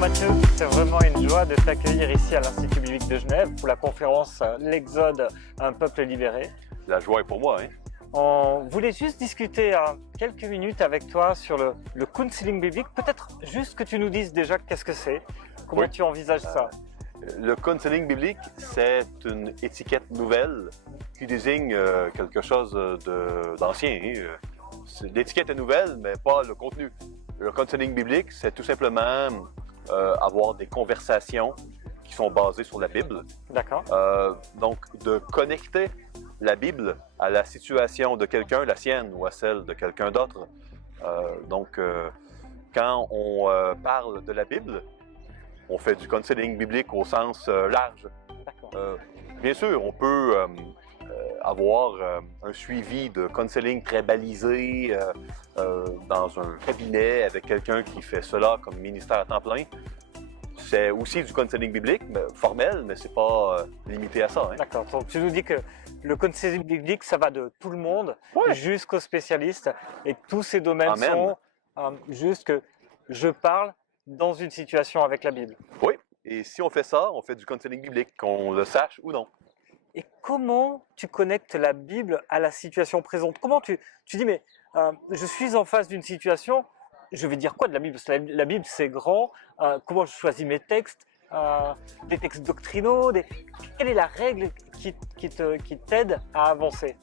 Mathieu, c'est vraiment une joie de t'accueillir ici à l'Institut biblique de Genève pour la conférence L'Exode, un peuple libéré. La joie est pour moi. On voulait juste discuter quelques minutes avec toi sur le counseling biblique. Peut-être juste que tu nous dises déjà qu'est-ce que c'est, comment tu envisages ça. Le counseling biblique, c'est une étiquette nouvelle qui désigne quelque chose d'ancien. L'étiquette est nouvelle, mais pas le contenu. Le counseling biblique, c'est tout simplement avoir des conversations qui sont basées sur la Bible. D'accord. Donc, de connecter la Bible à la situation de quelqu'un, la sienne, ou à celle de quelqu'un d'autre. Quand on parle de la Bible, on fait du counseling biblique au sens large. Bien sûr, on peut avoir un suivi de counseling très balisé dans un cabinet avec quelqu'un qui fait cela comme ministère à temps plein. C'est aussi du counseling biblique, formel, mais c'est pas limité à ça. D'accord. Donc tu nous dis que le counseling biblique, ça va de tout le monde jusqu'aux spécialistes, et tous ces domaines sont juste que je parle dans une situation avec la Bible. Oui, et si on fait ça, on fait du counseling biblique, qu'on le sache ou non. Et comment tu connectes la Bible à la situation présente? Comment tu dis, mais je suis en face d'une situation, je vais dire quoi de la Bible? Parce que la Bible, c'est grand. Comment je choisis mes textes? Des textes doctrinaux? Quelle est la règle qui t'aide à avancer?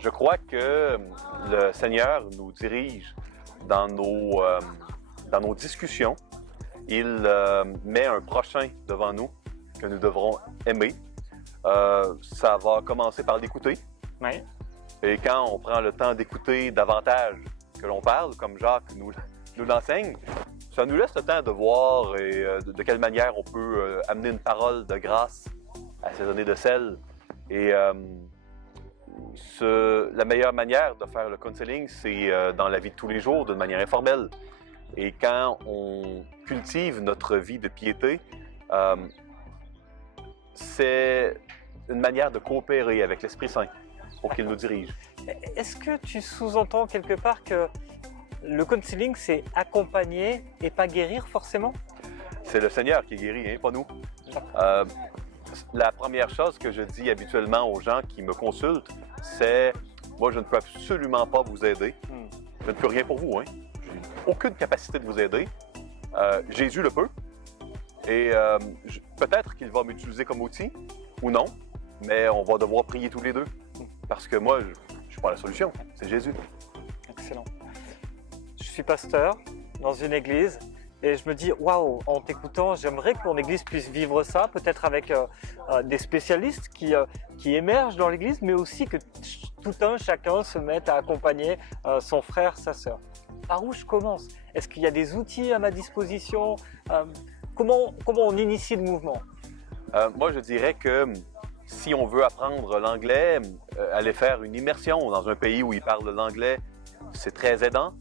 Je crois que le Seigneur nous dirige dans nos discussions. Il met un prochain devant nous que nous devrons aimer. Ça va commencer par l'écouter. Oui. Et quand on prend le temps d'écouter davantage que l'on parle, comme Jacques nous l'enseigne, ça nous laisse le temps de voir de quelle manière on peut amener une parole de grâce assaisonnée de sel. Et la meilleure manière de faire le counseling, c'est dans la vie de tous les jours, d'une manière informelle. Et quand on cultive notre vie de piété, c'est une manière de coopérer avec l'Esprit Saint pour qu'il nous dirige. Est-ce que tu sous-entends quelque part que le counseling, c'est accompagner et pas guérir forcément? C'est le Seigneur qui guérit, pas nous. La première chose que je dis habituellement aux gens qui me consultent, c'est « Moi, je ne peux absolument pas vous aider. Je ne peux rien pour vous. J'ai aucune capacité de vous aider. Jésus le peut. Et peut-être qu'il va m'utiliser comme outil ou non, mais on va devoir prier tous les deux. Parce que moi, je ne suis pas la solution, c'est Jésus. » Excellent. Je suis pasteur dans une église et je me dis, waouh, en t'écoutant, j'aimerais que mon église puisse vivre ça, peut-être avec des spécialistes qui émergent dans l'église, mais aussi que chacun se mette à accompagner son frère, sa sœur. Par où je commence? Est-ce qu'il y a des outils à ma disposition? Comment on initie le mouvement? Moi, je dirais que si on veut apprendre l'anglais, aller faire une immersion dans un pays où ils parlent l'anglais, c'est très aidant.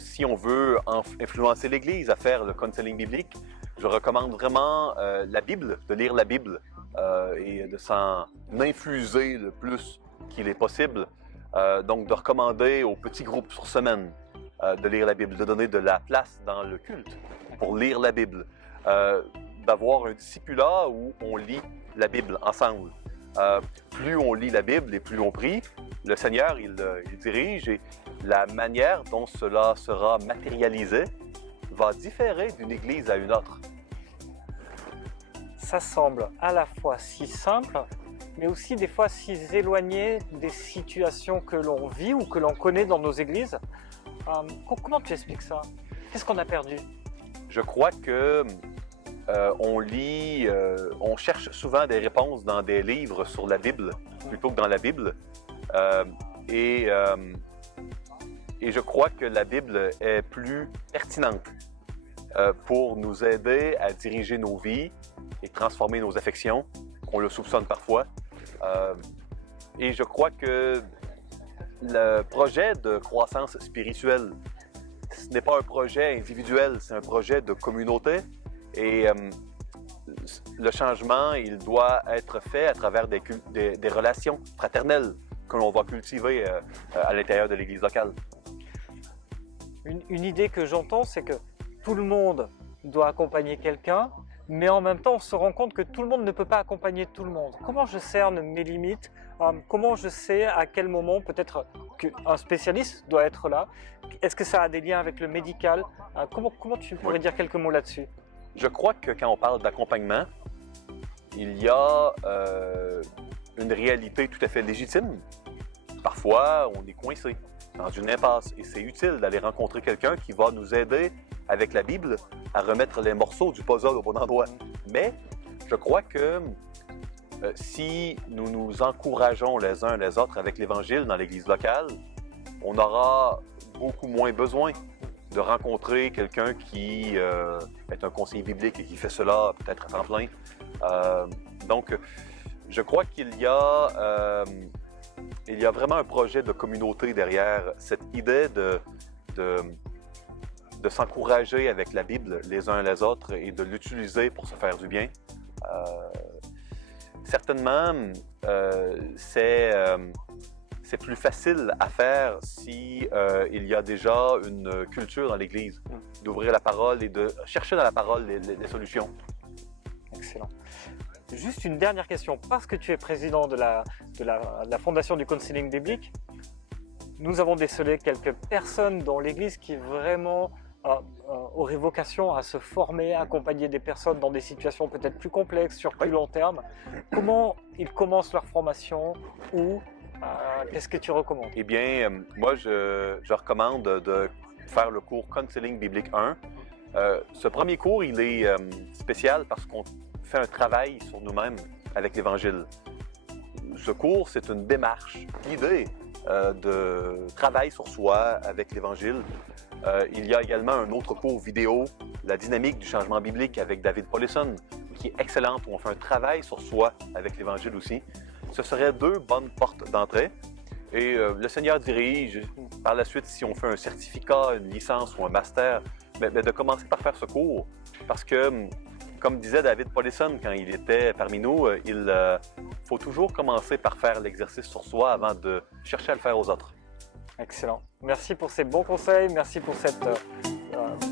Si on veut influencer l'Église à faire le counseling biblique, je recommande vraiment la Bible, de lire la Bible et de s'en infuser le plus qu'il est possible. Donc, de recommander aux petits groupes sur semaine de lire la Bible, de donner de la place dans le culte pour lire la Bible, d'avoir un discipulat où on lit la Bible ensemble. Plus on lit la Bible et plus on prie, le Seigneur, il dirige, et la manière dont cela sera matérialisé va différer d'une église à une autre. Ça semble à la fois si simple, mais aussi des fois si éloigné des situations que l'on vit ou que l'on connaît dans nos églises. Comment tu expliques ça? Qu'est-ce qu'on a perdu? Je crois que on cherche souvent des réponses dans des livres sur la Bible plutôt que dans la Bible. Et je crois que la Bible est plus pertinente pour nous aider à diriger nos vies et transformer nos affections, qu'on le soupçonne parfois. Et je crois que le projet de croissance spirituelle, ce n'est pas un projet individuel, c'est un projet de communauté. Et le changement, il doit être fait à travers des relations fraternelles que l'on va cultiver à l'intérieur de l'Église locale. Une idée que j'entends, c'est que tout le monde doit accompagner quelqu'un, mais en même temps, on se rend compte que tout le monde ne peut pas accompagner tout le monde. Comment je cerne mes limites? Comment je sais à quel moment peut-être qu'un spécialiste doit être là? Est-ce que ça a des liens avec le médical? Comment tu pourrais dire quelques mots là-dessus? Je crois que quand on parle d'accompagnement, il y a une réalité tout à fait légitime. Parfois, on est coincé dans une impasse et c'est utile d'aller rencontrer quelqu'un qui va nous aider avec la Bible à remettre les morceaux du puzzle au bon endroit. Mais je crois que si nous nous encourageons les uns les autres avec l'Évangile dans l'Église locale, on aura beaucoup moins besoin de rencontrer quelqu'un qui est un conseiller biblique et qui fait cela peut-être à temps plein. Donc, je crois qu'il y a vraiment un projet de communauté derrière cette idée de s'encourager avec la Bible les uns les autres et de l'utiliser pour se faire du bien. Certainement, c'est plus facile à faire si il y a déjà une culture dans l'Église, d'ouvrir la parole et de chercher dans la parole les solutions. Excellent. Juste une dernière question, parce que tu es président de la Fondation du Counseling biblique, nous avons décelé quelques personnes dans l'Église qui vraiment auraient vocation à se former, à accompagner des personnes dans des situations peut-être plus complexes, sur plus long terme. Comment ils commencent leur formation ou qu'est-ce que tu recommandes? Eh bien, moi, je recommande de faire le cours Counseling biblique 1. Ce premier cours, il est spécial parce qu'on fait un travail sur nous-mêmes avec l'Évangile. Ce cours, c'est une démarche guidée de travail sur soi avec l'Évangile. Il y a également un autre cours vidéo, La dynamique du changement biblique avec David Paulison, qui est excellente, où on fait un travail sur soi avec l'Évangile aussi. Ce seraient deux bonnes portes d'entrée. Et le Seigneur dirige, par la suite, si on fait un certificat, une licence ou un master, mais de commencer par faire ce cours. Parce que, comme disait David Paulison quand il était parmi nous, il faut toujours commencer par faire l'exercice sur soi avant de chercher à le faire aux autres. Excellent. Merci pour ces bons conseils, merci pour cette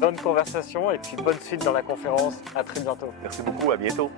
bonne conversation et puis bonne suite dans la conférence. À très bientôt. Merci beaucoup, à bientôt.